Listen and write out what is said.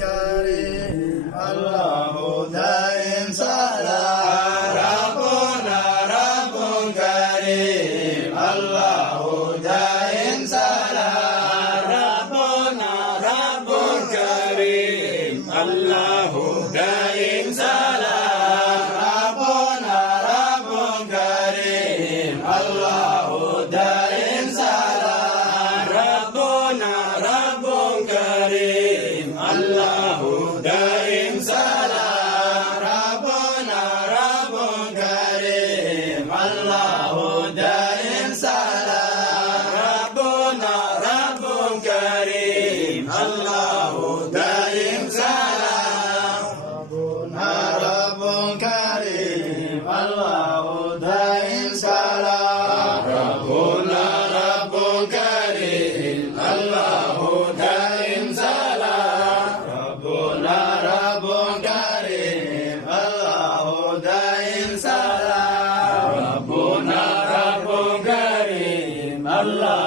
karim Allahu daim salam Rabbuna Rabbun karim Allahu daim salam Rabbuna Rabbun karim Allahu daim salam Rabbuna Rabbun karim Allahu daim salam Rabbuna Rabbun karim Allahu daim salam Rabbuna Rabbun karim Allahu daim salam Rabbuna Rabbun karim Allahu daim salam Rabbuna Rabbun karim Allahu daim salam Rabbuna Rabbun karim Allahu daim salam Rabbuna Rabbun karim Allahu daim salam Rabbuna Rabbun karim Allah